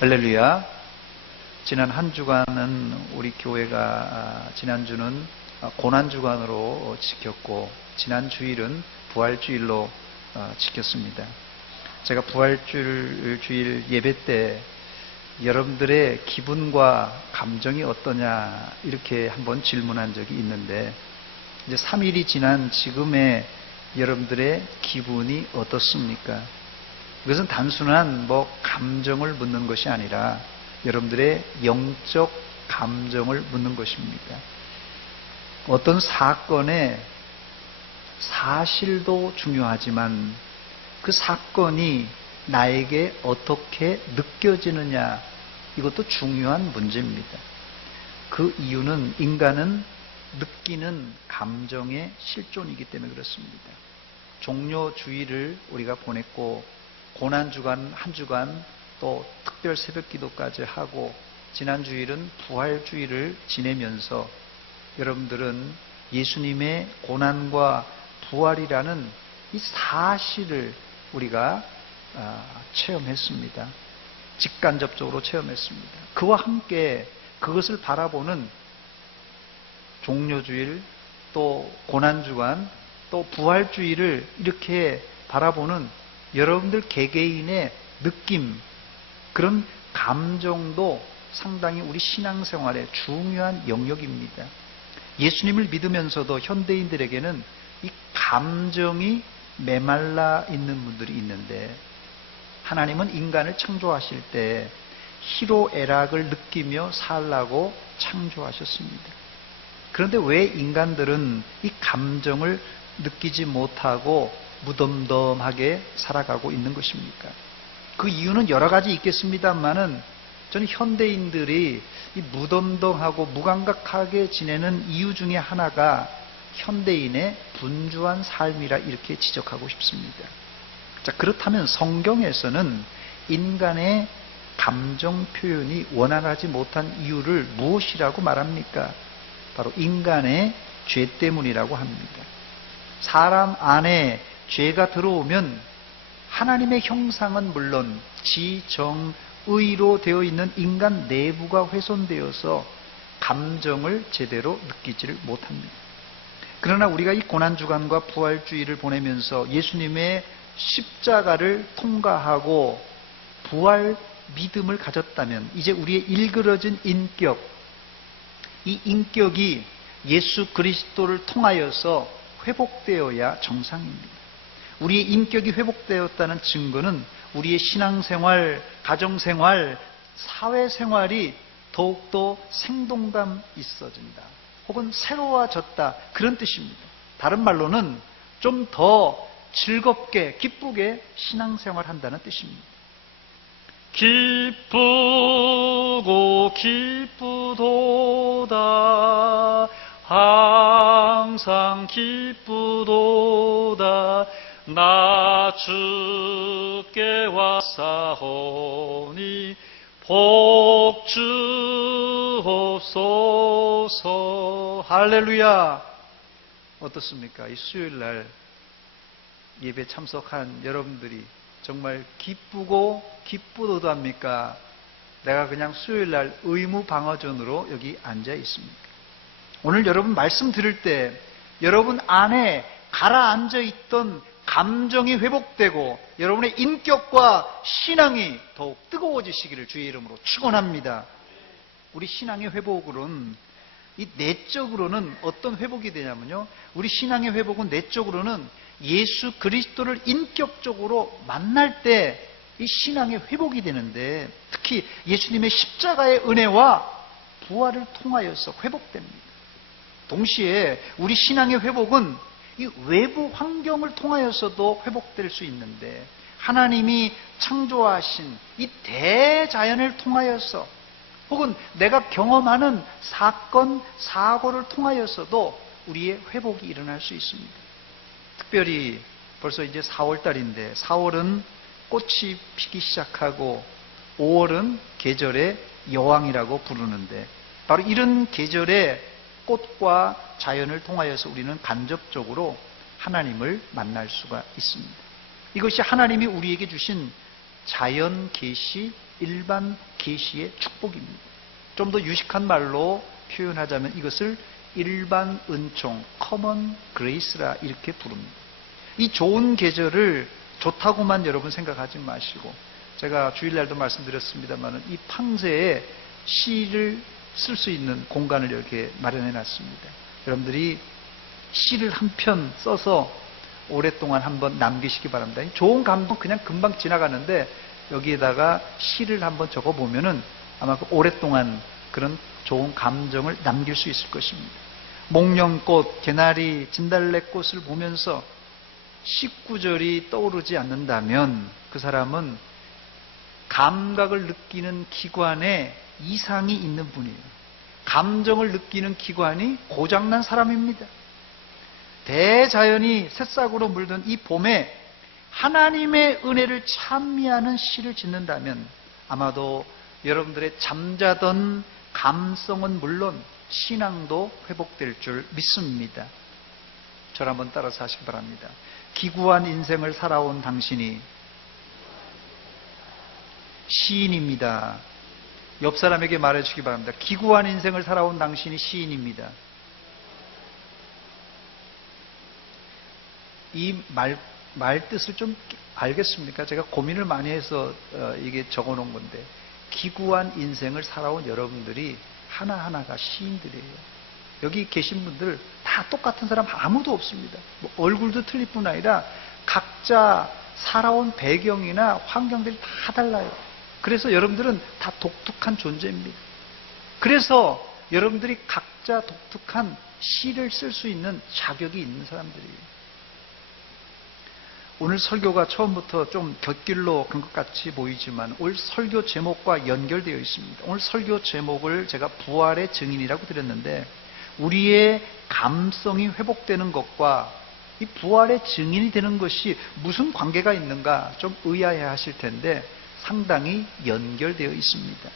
할렐루야. 지난 한 주간은 우리 교회가 지난주는 고난주간으로 지켰고 지난 주일은 부활주일로 지켰습니다. 제가 부활주일 예배 때 여러분들의 기분과 감정이 어떠냐 이렇게 한번 질문한 적이 있는데 이제 3일이 지난 지금의 여러분들의 기분이 어떻습니까? 그것은 단순한 감정을 묻는 것이 아니라 여러분들의 영적 감정을 묻는 것입니다. 어떤 사건의 사실도 중요하지만 그 사건이 나에게 어떻게 느껴지느냐 이것도 중요한 문제입니다. 그 이유는 인간은 느끼는 감정의 실존이기 때문에 그렇습니다. 종료주일을 우리가 보냈고 고난주간 한 주간 또 특별 새벽기도까지 하고 지난 주일은 부활주일을 지내면서 여러분들은 예수님의 고난과 부활이라는 이 사실을 우리가 체험했습니다. 직간접적으로 체험했습니다. 그와 함께 그것을 바라보는 종료주일 또 고난주간 또 부활주일을 이렇게 바라보는 여러분들 개개인의 느낌, 그런 감정도 상당히 우리 신앙생활의 중요한 영역입니다. 예수님을 믿으면서도 현대인들에게는 이 감정이 메말라 있는 분들이 있는데 하나님은 인간을 창조하실 때 희로애락을 느끼며 살라고 창조하셨습니다. 그런데 왜 인간들은 이 감정을 느끼지 못하고 무덤덤하게 살아가고 있는 것입니까? 그 이유는 여러 가지 있겠습니다만은 저는 현대인들이 이 무덤덤하고 무감각하게 지내는 이유 중에 하나가 현대인의 분주한 삶이라 이렇게 지적하고 싶습니다. 자, 그렇다면 성경에서는 인간의 감정 표현이 원활하지 못한 이유를 무엇이라고 말합니까? 바로 인간의 죄 때문이라고 합니다. 사람 안에 죄가 들어오면 하나님의 형상은 물론 지정의로 되어 있는 인간 내부가 훼손되어서 감정을 제대로 느끼지를 못합니다. 그러나 우리가 이 고난주간과 부활주일을 보내면서 예수님의 십자가를 통과하고 부활 믿음을 가졌다면 이제 우리의 일그러진 인격, 이 인격이 예수 그리스도를 통하여서 회복되어야 정상입니다. 우리의 인격이 회복되었다는 증거는 우리의 신앙생활, 가정생활, 사회생활이 더욱더 생동감 있어진다. 혹은 새로워졌다. 그런 뜻입니다. 다른 말로는 좀 더 즐겁게, 기쁘게 신앙생활 한다는 뜻입니다. 기쁘고 기쁘도다 항상 기쁘도다 나 주께 왔사오니 복 주옵소서. 할렐루야. 어떻습니까? 이 수요일날 예배 참석한 여러분들이 정말 기쁘고 기쁘도도 합니까? 내가 그냥 수요일날 의무방어전으로 여기 앉아 있습니까? 오늘 여러분 말씀 들을 때 여러분 안에 가라앉아 있던 감정이 회복되고 여러분의 인격과 신앙이 더욱 뜨거워지시기를 주의 이름으로 축원합니다. 우리 신앙의 회복으로는 이 내적으로는 어떤 회복이 되냐면요, 우리 신앙의 회복은 내적으로는 예수 그리스도를 인격적으로 만날 때 이 신앙의 회복이 되는데 특히 예수님의 십자가의 은혜와 부활을 통하여서 회복됩니다. 동시에 우리 신앙의 회복은 이 외부 환경을 통하여서도 회복될 수 있는데 하나님이 창조하신 이 대자연을 통하여서 혹은 내가 경험하는 사건, 사고를 통하여서도 우리의 회복이 일어날 수 있습니다. 특별히 벌써 이제 4월달인데 4월은 꽃이 피기 시작하고 5월은 계절의 여왕이라고 부르는데 바로 이런 계절의 꽃과 자연을 통하여서 우리는 간접적으로 하나님을 만날 수가 있습니다. 이것이 하나님이 우리에게 주신 자연 계시, 일반 계시의 축복입니다. 좀 더 유식한 말로 표현하자면 이것을 일반 은총, common grace라 이렇게 부릅니다. 이 좋은 계절을 좋다고만 여러분 생각하지 마시고, 제가 주일날도 말씀드렸습니다만 이 팡세에 시를 쓸 수 있는 공간을 이렇게 마련해 놨습니다. 여러분들이 시를 한 편 써서 오랫동안 한번 남기시기 바랍니다. 좋은 감동 그냥 금방 지나가는데 여기에다가 시를 한번 적어보면은 아마 오랫동안 그런 좋은 감정을 남길 수 있을 것입니다. 목련꽃, 개나리, 진달래꽃을 보면서 19절이 떠오르지 않는다면 그 사람은 감각을 느끼는 기관에 이상이 있는 분이에요. 감정을 느끼는 기관이 고장난 사람입니다. 대자연이 새싹으로 물든 이 봄에 하나님의 은혜를 찬미하는 시를 짓는다면 아마도 여러분들의 잠자던 감성은 물론 신앙도 회복될 줄 믿습니다. 저를 한번 따라서 하시기 바랍니다. 기구한 인생을 살아온 당신이 시인입니다. 옆 사람에게 말해주시기 바랍니다. 기구한 인생을 살아온 당신이 시인입니다. 이 말 뜻을 좀 알겠습니까? 제가 고민을 많이 해서 이게 적어놓은 건데, 기구한 인생을 살아온 여러분들이 하나하나가 시인들이에요. 여기 계신 분들 다 똑같은 사람 아무도 없습니다. 뭐 얼굴도 틀릴 뿐 아니라 각자 살아온 배경이나 환경들이 다 달라요. 그래서 여러분들은 다 독특한 존재입니다. 그래서 여러분들이 각자 독특한 시를 쓸 수 있는 자격이 있는 사람들이에요. 오늘 설교가 처음부터 좀 곁길로 간 것 같이 보이지만 오늘 설교 제목과 연결되어 있습니다. 오늘 설교 제목을 제가 부활의 증인이라고 드렸는데, 우리의 감성이 회복되는 것과 이 부활의 증인이 되는 것이 무슨 관계가 있는가 좀 의아해 하실 텐데 상당히 연결되어 있습니다.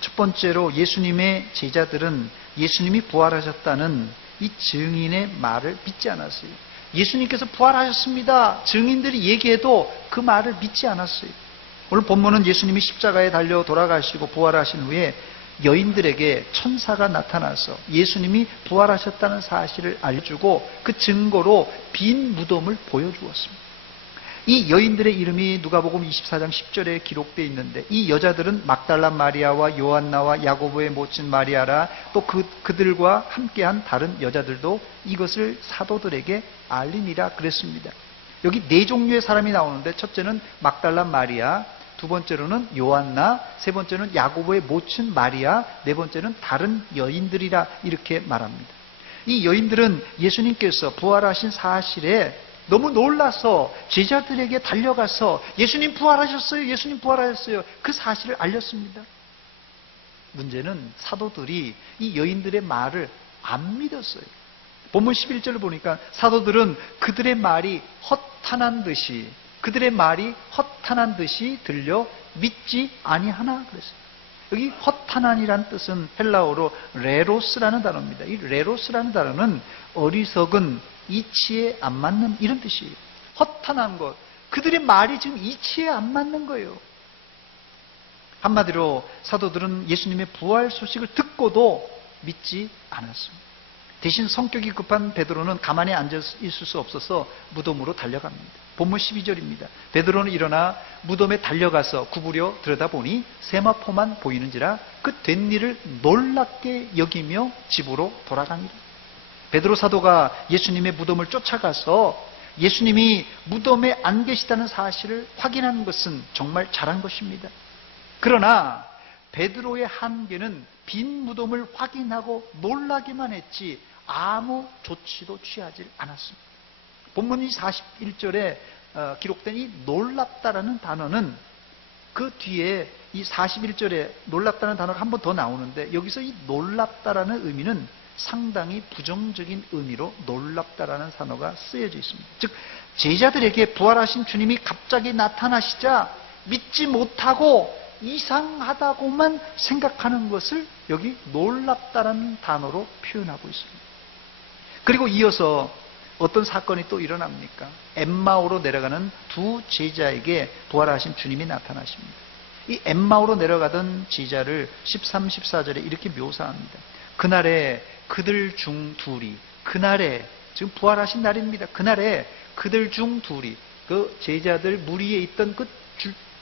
첫 번째로 예수님의 제자들은 예수님이 부활하셨다는 이 증인의 말을 믿지 않았어요. 예수님께서 부활하셨습니다, 증인들이 얘기해도 그 말을 믿지 않았어요. 오늘 본문은 예수님이 십자가에 달려 돌아가시고 부활하신 후에 여인들에게 천사가 나타나서 예수님이 부활하셨다는 사실을 알려주고 그 증거로 빈 무덤을 보여주었습니다. 이 여인들의 이름이 누가복음 24장 10절에 기록되어 있는데, 이 여자들은 막달라 마리아와 요한나와 야고보의 모친 마리아라, 또 그들과 함께한 다른 여자들도 이것을 사도들에게 알리니라 그랬습니다. 여기 네 종류의 사람이 나오는데, 첫째는 막달라 마리아, 두 번째로는 요한나, 세 번째는 야고보의 모친 마리아, 네 번째는 다른 여인들이라 이렇게 말합니다. 이 여인들은 예수님께서 부활하신 사실에 너무 놀라서 제자들에게 달려가서 예수님 부활하셨어요, 예수님 부활하셨어요, 그 사실을 알렸습니다. 문제는 사도들이 이 여인들의 말을 안 믿었어요. 본문 11절을 보니까 사도들은 그들의 말이 허탄한 듯이 들려 믿지 아니하나 그랬어요. 여기 허탄한이란 뜻은 헬라어로 레로스라는 단어입니다. 이 레로스라는 단어는 어리석은, 이치에 안 맞는 이런 뜻이에요. 허탄한 것, 그들의 말이 지금 이치에 안 맞는 거예요. 한마디로 사도들은 예수님의 부활 소식을 듣고도 믿지 않았습니다. 대신 성격이 급한 베드로는 가만히 앉아 있을 수 없어서 무덤으로 달려갑니다. 본문 12절입니다. 베드로는 일어나 무덤에 달려가서 구부려 들여다보니 세마포만 보이는지라 그 된 일을 놀랍게 여기며 집으로 돌아가니라. 베드로 사도가 예수님의 무덤을 쫓아가서 예수님이 무덤에 안 계시다는 사실을 확인한 것은 정말 잘한 것입니다. 그러나 베드로의 한계는 빈 무덤을 확인하고 놀라기만 했지 아무 조치도 취하지 않았습니다. 본문 41절에 기록된 이 놀랍다라는 단어는 그 뒤에 이 41절에 놀랍다는 단어가 한 번 더 나오는데, 여기서 이 놀랍다라는 의미는 상당히 부정적인 의미로 놀랍다라는 단어가 쓰여져 있습니다. 즉 제자들에게 부활하신 주님이 갑자기 나타나시자 믿지 못하고 이상하다고만 생각하는 것을 여기 놀랍다라는 단어로 표현하고 있습니다. 그리고 이어서 어떤 사건이 또 일어납니까? 엠마오로 내려가는 두 제자에게 부활하신 주님이 나타나십니다. 이 엠마오로 내려가던 제자를 13, 14절에 이렇게 묘사합니다. 그날에 그들 중 둘이, 그날에, 지금 부활하신 날입니다. 그날에 그들 중 둘이, 그 제자들 무리에 있던 그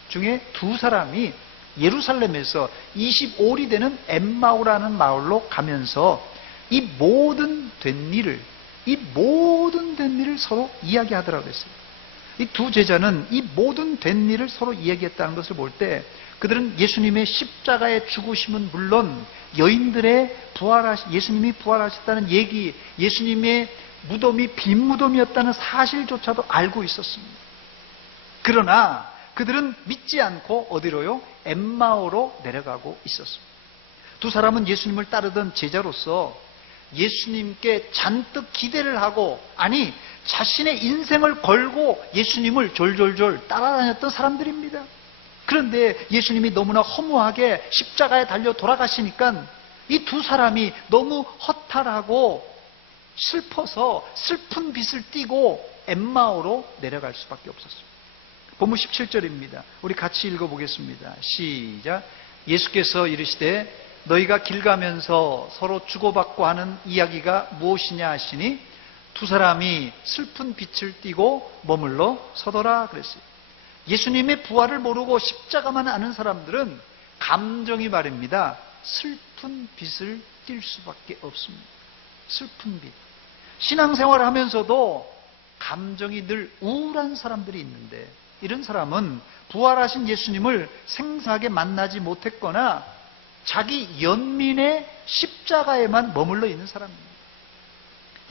중에 두 사람이 예루살렘에서 25리 되는 엠마오라는 마을로 가면서 이 모든 된 일을 서로 이야기하더라고 했어요. 이 두 제자는 이 모든 된 일을 서로 이야기했다는 것을 볼 때 그들은 예수님의 십자가의 죽으심은 물론 여인들의 예수님이 부활하셨다는 얘기, 예수님의 무덤이 빈 무덤이었다는 사실조차도 알고 있었습니다. 그러나 그들은 믿지 않고 어디로요? 엠마오로 내려가고 있었습니다. 두 사람은 예수님을 따르던 제자로서 예수님께 잔뜩 기대를 하고, 아니 자신의 인생을 걸고 예수님을 졸졸졸 따라다녔던 사람들입니다. 그런데 예수님이 너무나 허무하게 십자가에 달려 돌아가시니까 이 두 사람이 너무 허탈하고 슬퍼서 슬픈 빛을 띠고 엠마오로 내려갈 수밖에 없었습니다. 본문 17절입니다. 우리 같이 읽어보겠습니다. 시작. 예수께서 이르시되 너희가 길 가면서 서로 주고받고 하는 이야기가 무엇이냐 하시니 두 사람이 슬픈 빛을 띠고 머물러 서더라 그랬어요. 예수님의 부활을 모르고 십자가만 아는 사람들은 감정이 말입니다. 슬픈 빛을 띌 수밖에 없습니다. 슬픈 빛. 신앙생활을 하면서도 감정이 늘 우울한 사람들이 있는데 이런 사람은 부활하신 예수님을 생생하게 만나지 못했거나 자기 연민의 십자가에만 머물러 있는 사람입니다.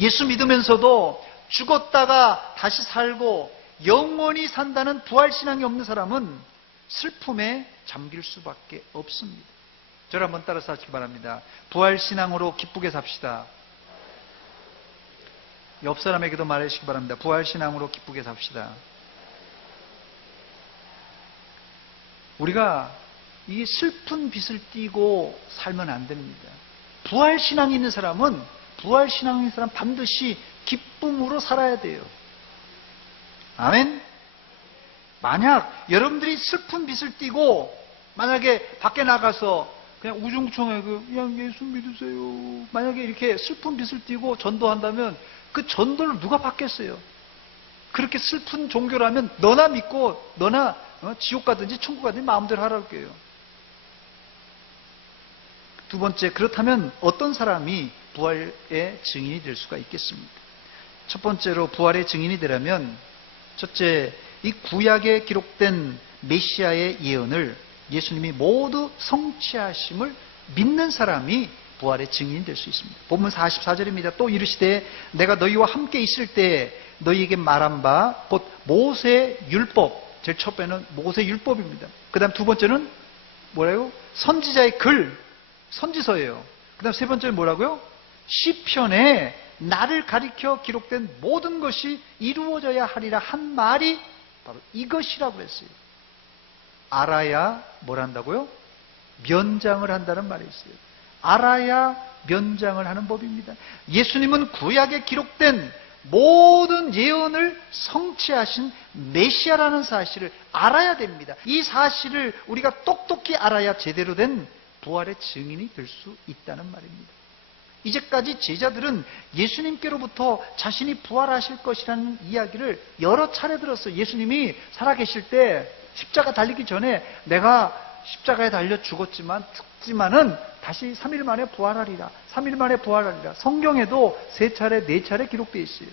예수 믿으면서도 죽었다가 다시 살고 영원히 산다는 부활신앙이 없는 사람은 슬픔에 잠길 수밖에 없습니다. 저를 한번 따라서 하시기 바랍니다. 부활신앙으로 기쁘게 삽시다. 옆 사람에게도 말해주시기 바랍니다. 부활신앙으로 기쁘게 삽시다. 우리가 이 슬픈 빛을 띠고 살면 안 됩니다. 부활신앙이 있는 사람은 반드시 기쁨으로 살아야 돼요. 아멘? 만약 여러분들이 슬픈 빛을 띠고 만약에 밖에 나가서 그냥 우중충하게 그냥 예수 믿으세요. 만약에 이렇게 슬픈 빛을 띠고 전도한다면 그 전도를 누가 받겠어요? 그렇게 슬픈 종교라면 너나 믿고 너나 지옥 가든지 천국 가든지 마음대로 하라고 해요. 두 번째, 그렇다면 어떤 사람이 부활의 증인이 될 수가 있겠습니까? 첫 번째로 부활의 증인이 되려면 첫째, 이 구약에 기록된 메시아의 예언을 예수님이 모두 성취하심을 믿는 사람이 부활의 증인이 될 수 있습니다. 본문 44절입니다. 또 이르시되 내가 너희와 함께 있을 때 너희에게 말한 바 곧 모세 율법, 제일 첫 번째는 모세 율법입니다. 그 다음 두 번째는 뭐라고요? 선지자의 글, 선지서예요. 그 다음 세 번째는 뭐라고요? 시편에 나를 가리켜 기록된 모든 것이 이루어져야 하리라 한 말이 바로 이것이라고 그랬어요. 알아야 뭘 한다고요? 면장을 한다는 말이 있어요. 알아야 면장을 하는 법입니다. 예수님은 구약에 기록된 모든 예언을 성취하신 메시아라는 사실을 알아야 됩니다. 이 사실을 우리가 똑똑히 알아야 제대로 된 부활의 증인이 될 수 있다는 말입니다. 이제까지 제자들은 예수님께로부터 자신이 부활하실 것이라는 이야기를 여러 차례 들었어요. 예수님이 살아계실 때 십자가 달리기 전에 내가 십자가에 달려 죽지만은 다시 3일 만에 부활하리라. 3일 만에 부활하리라. 성경에도 3차례, 4차례 기록되어 있어요.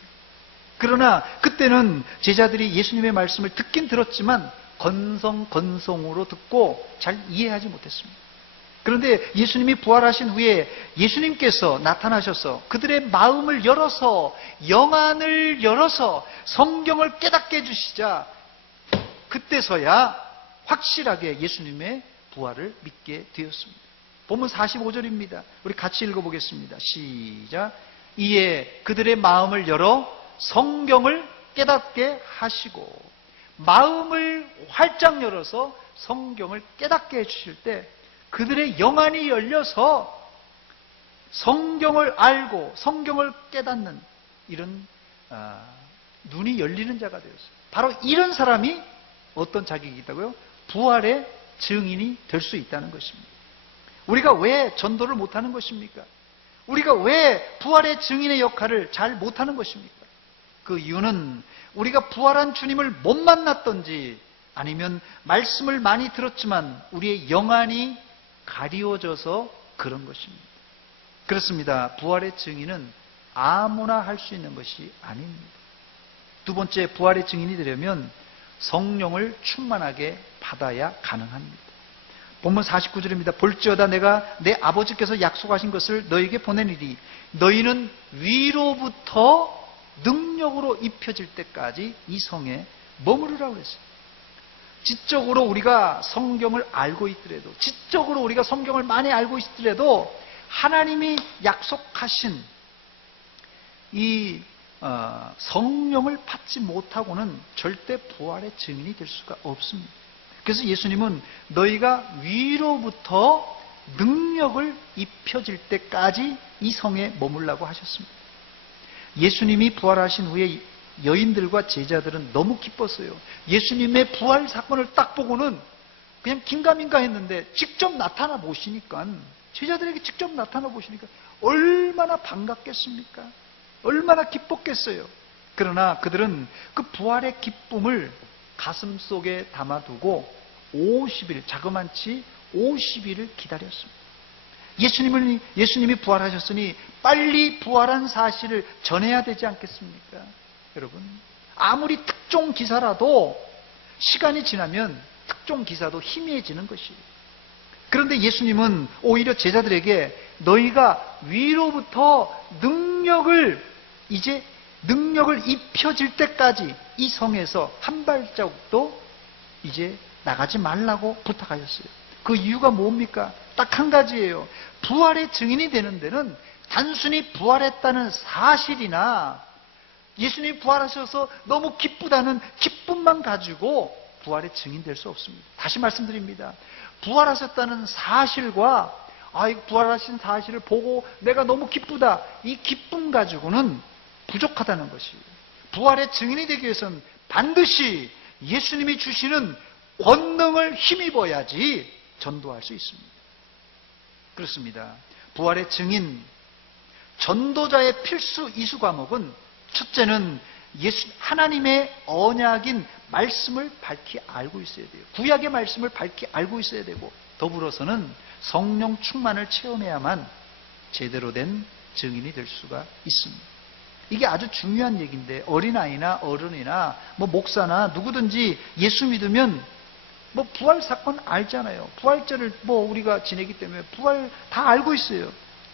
그러나 그때는 제자들이 예수님의 말씀을 듣긴 들었지만 건성으로 듣고 잘 이해하지 못했습니다. 그런데 예수님이 부활하신 후에 예수님께서 나타나셔서 그들의 마음을 열어서 영안을 열어서 성경을 깨닫게 해주시자 그때서야 확실하게 예수님의 부활을 믿게 되었습니다. 본문 45절입니다. 우리 같이 읽어보겠습니다. 시작. 이에 그들의 마음을 열어 성경을 깨닫게 하시고, 마음을 활짝 열어서 성경을 깨닫게 해주실 때 그들의 영안이 열려서 성경을 알고 성경을 깨닫는 이런 눈이 열리는 자가 되었어요. 바로 이런 사람이 어떤 자격이 있다고요? 부활의 증인이 될 수 있다는 것입니다. 우리가 왜 전도를 못하는 것입니까? 우리가 왜 부활의 증인의 역할을 잘 못하는 것입니까? 그 이유는 우리가 부활한 주님을 못 만났던지, 아니면 말씀을 많이 들었지만 우리의 영안이 가리워져서 그런 것입니다. 그렇습니다. 부활의 증인은 아무나 할 수 있는 것이 아닙니다. 두 번째, 부활의 증인이 되려면 성령을 충만하게 받아야 가능합니다. 본문 49절입니다. 볼지어다 내가 내 아버지께서 약속하신 것을 너에게 보내리니 너희는 위로부터 능력으로 입혀질 때까지 이 성에 머무르라고 그랬어요. 지적으로 우리가 성경을 알고 있더라도, 지적으로 우리가 성경을 많이 알고 있더라도 하나님이 약속하신 이 성령을 받지 못하고는 절대 부활의 증인이 될 수가 없습니다. 그래서 예수님은 너희가 위로부터 능력을 입혀질 때까지 이 성에 머물라고 하셨습니다. 예수님이 부활하신 후에 여인들과 제자들은 너무 기뻤어요. 예수님의 부활 사건을 딱 보고는 그냥 긴가민가 했는데 직접 나타나 보시니까, 제자들에게 직접 나타나 보시니까 얼마나 반갑겠습니까? 얼마나 기뻤겠어요. 그러나 그들은 그 부활의 기쁨을 가슴 속에 담아두고 50일, 자그만치 50일을 기다렸습니다. 예수님이 부활하셨으니 빨리 부활한 사실을 전해야 되지 않겠습니까? 여러분, 아무리 특종 기사라도 시간이 지나면 특종 기사도 희미해지는 것이에요. 그런데 예수님은 오히려 제자들에게 너희가 위로부터 능력을 입혀질 때까지 이 성에서 한 발자국도 이제 나가지 말라고 부탁하셨어요. 그 이유가 뭡니까? 딱 한 가지예요. 부활의 증인이 되는 데는 단순히 부활했다는 사실이나 예수님이 부활하셔서 너무 기쁘다는 기쁨만 가지고 부활의 증인 될 수 없습니다. 다시 말씀드립니다. 부활하셨다는 사실과 부활하신 사실을 보고 내가 너무 기쁘다, 이 기쁨 가지고는 부족하다는 것이에요. 부활의 증인이 되기 위해서는 반드시 예수님이 주시는 권능을 힘입어야지 전도할 수 있습니다. 그렇습니다. 부활의 증인, 전도자의 필수 이수 과목은 첫째는 하나님의 언약인 말씀을 밝히 알고 있어야 돼요. 구약의 말씀을 밝히 알고 있어야 되고, 더불어서는 성령 충만을 체험해야만 제대로 된 증인이 될 수가 있습니다. 이게 아주 중요한 얘기인데, 어린아이나 어른이나 목사나 누구든지 예수 믿으면 부활 사건 알잖아요. 부활절을 우리가 지내기 때문에 부활 다 알고 있어요.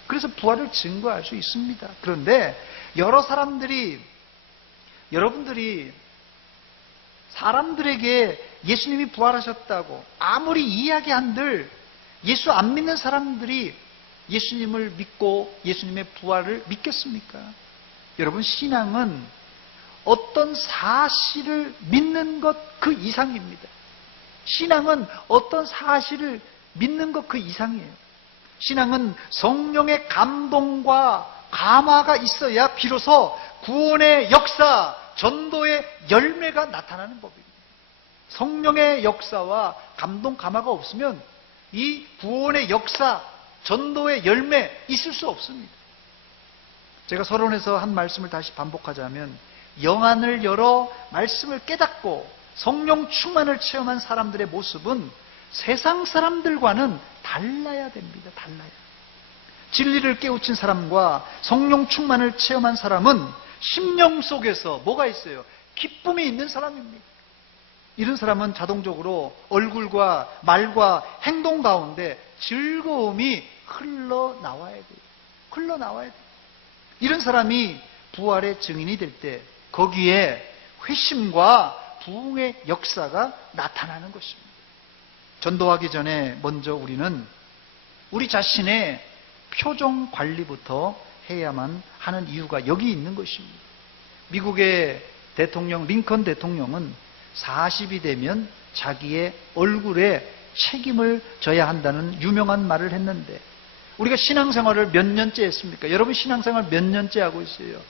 그래서 부활을 증거할 수 있습니다. 그런데 여러분들이 사람들에게 예수님이 부활하셨다고 아무리 이야기한들 예수 안 믿는 사람들이 예수님을 믿고 예수님의 부활을 믿겠습니까? 여러분, 신앙은 어떤 사실을 믿는 것 그 이상입니다. 신앙은 어떤 사실을 믿는 것 그 이상이에요. 신앙은 성령의 감동과 감화가 있어야 비로소 구원의 역사, 전도의 열매가 나타나는 법입니다. 성령의 역사와 감동, 감화가 없으면 이 구원의 역사, 전도의 열매 있을 수 없습니다. 제가 서론에서 한 말씀을 다시 반복하자면, 영안을 열어 말씀을 깨닫고 성령 충만을 체험한 사람들의 모습은 세상 사람들과는 달라야 됩니다. 달라요. 진리를 깨우친 사람과 성령 충만을 체험한 사람은 심령 속에서 뭐가 있어요? 기쁨이 있는 사람입니다. 이런 사람은 자동적으로 얼굴과 말과 행동 가운데 즐거움이 흘러나와야 돼요. 흘러나와야 돼요. 이런 사람이 부활의 증인이 될 때 거기에 회심과 부흥의 역사가 나타나는 것입니다. 전도하기 전에 먼저 우리는 우리 자신의 표정 관리부터 해야만 하는 이유가 여기 있는 것입니다. 미국의 대통령 링컨 대통령은 40이 되면 자기의 얼굴에 책임을 져야 한다는 유명한 말을 했는데, 우리가 신앙생활을 몇 년째 했습니까? 여러분 신앙생활 몇 년째 하고 있어요?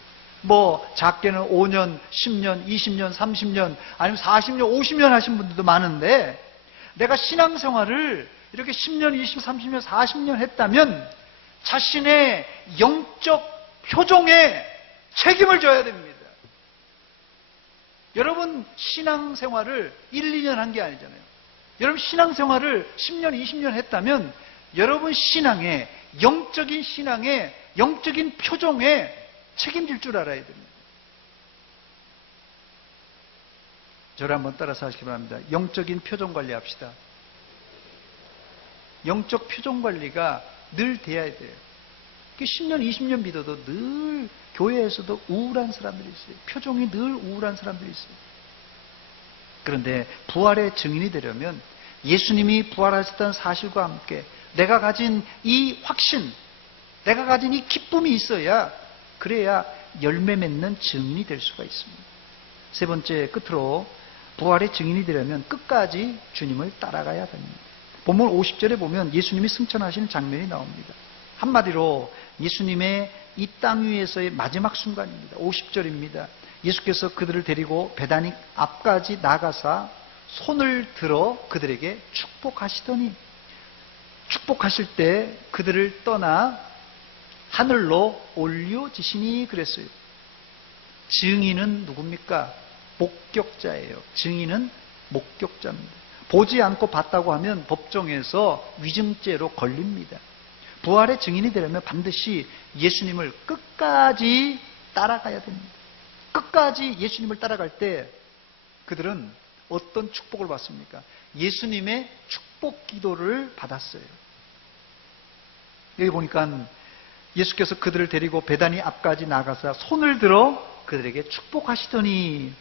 뭐 작게는 5년, 10년, 20년, 30년, 아니면 40년, 50년 하신 분들도 많은데, 내가 신앙생활을 이렇게 10년, 20년, 30년, 40년 했다면 자신의 영적 표정에 책임을 져야 됩니다. 여러분 신앙생활을 1, 2년 한 게 아니잖아요. 여러분 신앙생활을 10년, 20년 했다면 여러분 신앙의, 영적인 신앙의 영적인 표정에 책임질 줄 알아야 됩니다. 저를 한번 따라서 하시기 바랍니다. 영적인 표정 관리합시다. 영적 표정 관리가 늘 돼야 돼요. 10년, 20년 믿어도 늘 교회에서도 우울한 사람들이 있어요. 표정이 늘 우울한 사람들이 있어요. 그런데 부활의 증인이 되려면 예수님이 부활하셨다는 사실과 함께 내가 가진 이 확신, 내가 가진 이 기쁨이 있어야, 그래야 열매 맺는 증인이 될 수가 있습니다. 세 번째, 끝으로 부활의 증인이 되려면 끝까지 주님을 따라가야 됩니다. 본문 50절에 보면 예수님이 승천하시는 장면이 나옵니다. 한마디로 예수님의 이 땅 위에서의 마지막 순간입니다. 50절입니다. 예수께서 그들을 데리고 베다니 앞까지 나가사 손을 들어 그들에게 축복하시더니, 축복하실 때 그들을 떠나 하늘로 올려지시니 그랬어요. 증인은 누굽니까? 목격자예요. 증인은 목격자입니다. 보지 않고 봤다고 하면 법정에서 위증죄로 걸립니다. 부활의 증인이 되려면 반드시 예수님을 끝까지 따라가야 됩니다. 끝까지 예수님을 따라갈 때 그들은 어떤 축복을 받습니까? 예수님의 축복 기도를 받았어요. 여기 보니까 예수께서 그들을 데리고 베다니 앞까지 나가서 손을 들어 그들에게 축복하시더니,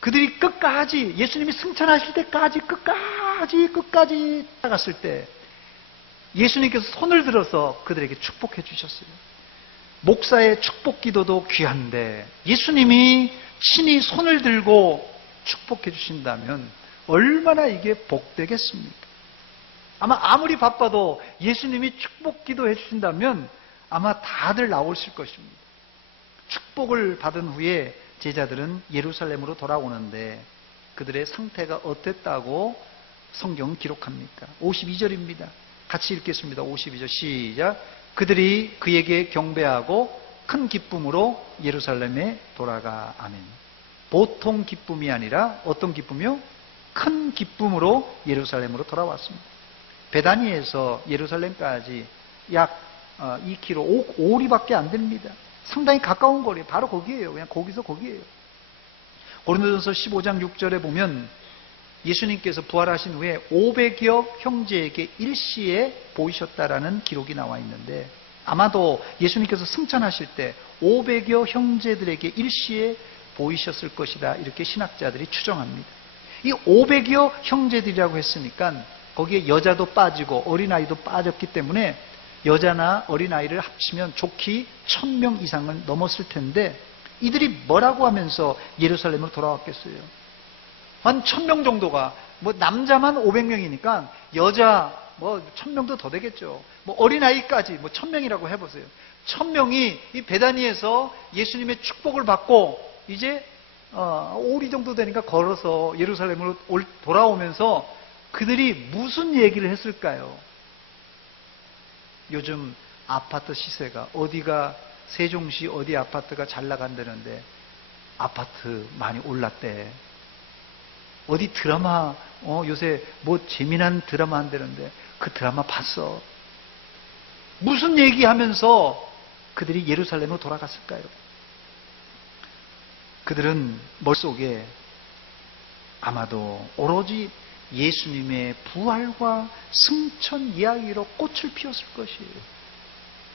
그들이 끝까지, 예수님이 승천하실 때까지 끝까지 따라갔을 때 예수님께서 손을 들어서 그들에게 축복해 주셨어요. 목사의 축복 기도도 귀한데 예수님이 친히 손을 들고 축복해 주신다면 얼마나 이게 복되겠습니까? 아마 아무리 바빠도 예수님이 축복 기도해 주신다면 아마 다들 나오실 것입니다. 축복을 받은 후에 제자들은 예루살렘으로 돌아오는데 그들의 상태가 어땠다고 성경은 기록합니까? 52절입니다. 같이 읽겠습니다. 52절 시작. 그들이 그에게 경배하고 큰 기쁨으로 예루살렘에 돌아가. 아멘. 보통 기쁨이 아니라 어떤 기쁨이요? 큰 기쁨으로 예루살렘으로 돌아왔습니다. 베다니에서 예루살렘까지 약 2km, 5리밖에 안 됩니다. 상당히 가까운 거리예요. 바로 거기에요. 그냥 거기서 거기에요. 고린도전서 15장 6절에 보면 예수님께서 부활하신 후에 500여 형제에게 일시에 보이셨다라는 기록이 나와 있는데, 아마도 예수님께서 승천하실 때 500여 형제들에게 일시에 보이셨을 것이다, 이렇게 신학자들이 추정합니다. 이 500여 형제들이라고 했으니까 거기에 여자도 빠지고 어린아이도 빠졌기 때문에 여자나 어린아이를 합치면 좋기 1000명 이상은 넘었을 텐데 이들이 뭐라고 하면서 예루살렘으로 돌아왔겠어요? 한 1000명 정도가, 뭐 남자만 500명이니까 여자 뭐 1000명도 더 되겠죠. 뭐 어린아이까지 뭐 1000명이라고 해보세요. 1000명이 이 베다니에서 예수님의 축복을 받고 이제 5리 정도 되니까 걸어서 예루살렘으로 돌아오면서 그들이 무슨 얘기를 했을까요? 요즘 아파트 시세가, 어디가 세종시 어디 아파트가 잘 나간다는데 아파트 많이 올랐대. 어디 드라마 요새 뭐 재미난 드라마 한다는데 그 드라마 봤어. 무슨 얘기하면서 그들이 예루살렘으로 돌아갔을까요? 그들은 머릿속에 아마도 오로지 예수님의 부활과 승천 이야기로 꽃을 피웠을 것이에요.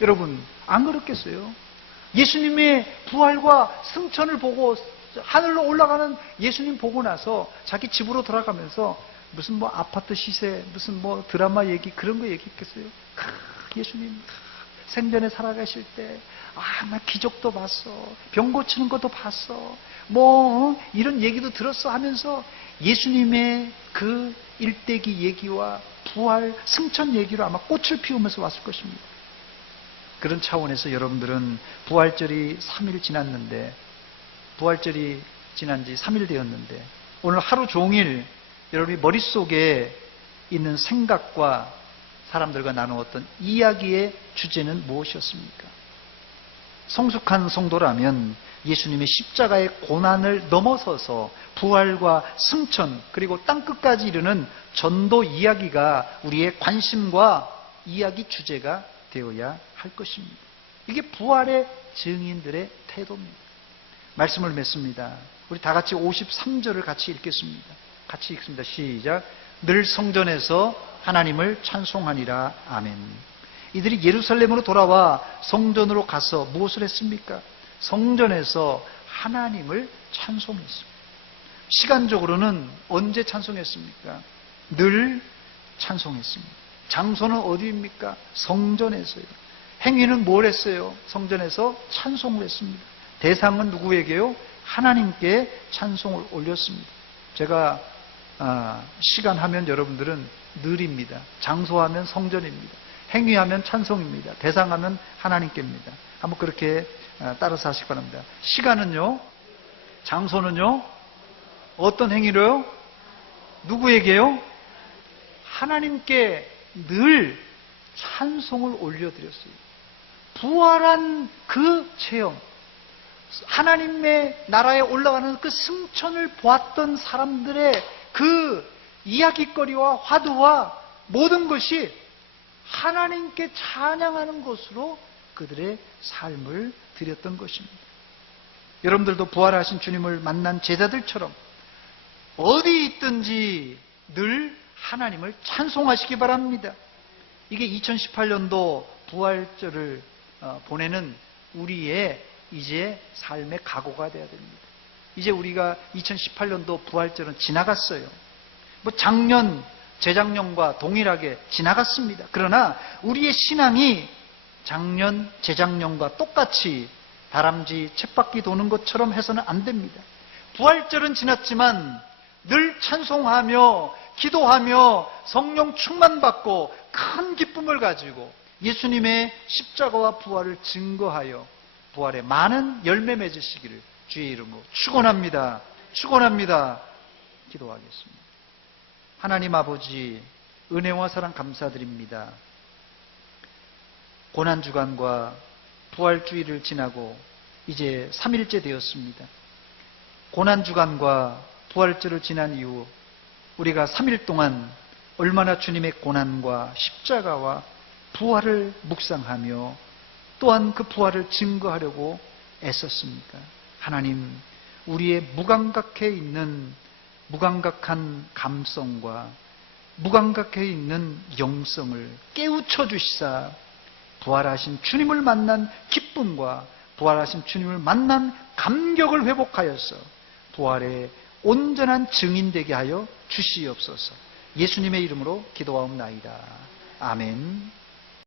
여러분, 안 그렇겠어요? 예수님의 부활과 승천을 보고 하늘로 올라가는 예수님 보고 나서 자기 집으로 돌아가면서 무슨 뭐 아파트 시세, 무슨 뭐 드라마 얘기, 그런 거 얘기했겠어요? 예수님 생전에 살아가실 때 나 기적도 봤어, 병 고치는 것도 봤어, 뭐 이런 얘기도 들었어 하면서 예수님의 그 일대기 얘기와 부활, 승천 얘기로 아마 꽃을 피우면서 왔을 것입니다. 그런 차원에서 여러분들은 부활절이 3일 지났는데, 부활절이 지난 지 3일 되었는데, 오늘 하루 종일 여러분이 머릿속에 있는 생각과 사람들과 나누었던 이야기의 주제는 무엇이었습니까? 성숙한 성도라면 예수님의 십자가의 고난을 넘어서서 부활과 승천, 그리고 땅끝까지 이르는 전도 이야기가 우리의 관심과 이야기 주제가 되어야 할 것입니다. 이게 부활의 증인들의 태도입니다. 말씀을 맺습니다. 우리 다 같이 53절을 같이 읽겠습니다. 같이 읽습니다. 시작. 늘 성전에서 하나님을 찬송하니라. 아멘. 이들이 예루살렘으로 돌아와 성전으로 가서 무엇을 했습니까? 성전에서 하나님을 찬송했습니다. 시간적으로는 언제 찬송했습니까? 늘 찬송했습니다. 장소는 어디입니까? 성전에서요. 행위는 뭘 했어요? 성전에서 찬송을 했습니다. 대상은 누구에게요? 하나님께 찬송을 올렸습니다. 제가 시간하면 여러분들은 늘입니다. 장소하면 성전입니다. 행위하면 찬송입니다. 대상하면 하나님께입니다. 한번 그렇게 따라서 하시기 바랍니다. 시간은요? 장소는요? 어떤 행위로요? 누구에게요? 하나님께 늘 찬송을 올려드렸어요. 부활한 그 체험, 하나님의 나라에 올라가는 그 승천을 보았던 사람들의 그 이야기거리와 화두와 모든 것이 하나님께 찬양하는 것으로 그들의 삶을 드렸던 것입니다. 여러분들도 부활하신 주님을 만난 제자들처럼 어디 있든지 늘 하나님을 찬송하시기 바랍니다. 이게 2018년도 부활절을 보내는 우리의 이제 삶의 각오가 되어야 됩니다. 이제 우리가 2018년도 부활절은 지나갔어요. 뭐 작년, 재작년과 동일하게 지나갔습니다. 그러나 우리의 신앙이 작년, 재작년과 똑같이 다람쥐 쳇바퀴 도는 것처럼 해서는 안 됩니다. 부활절은 지났지만 늘 찬송하며 기도하며 성령 충만받고 큰 기쁨을 가지고 예수님의 십자가와 부활을 증거하여 부활에 많은 열매 맺으시기를 주의 이름으로 축원합니다. 축원합니다. 기도하겠습니다. 하나님 아버지, 은혜와 사랑 감사드립니다. 고난주간과 부활주일을 지나고 이제 3일째 되었습니다. 고난주간과 부활절을 지난 이후 우리가 3일 동안 얼마나 주님의 고난과 십자가와 부활을 묵상하며 또한 그 부활을 증거하려고 애썼습니까? 하나님, 우리의 무감각해 있는 무감각한 감성과 무감각해 있는 영성을 깨우쳐 주시사 부활하신 주님을 만난 기쁨과 부활하신 주님을 만난 감격을 회복하여서 부활의 온전한 증인 되게 하여 주시옵소서. 예수님의 이름으로 기도하옵나이다. 아멘.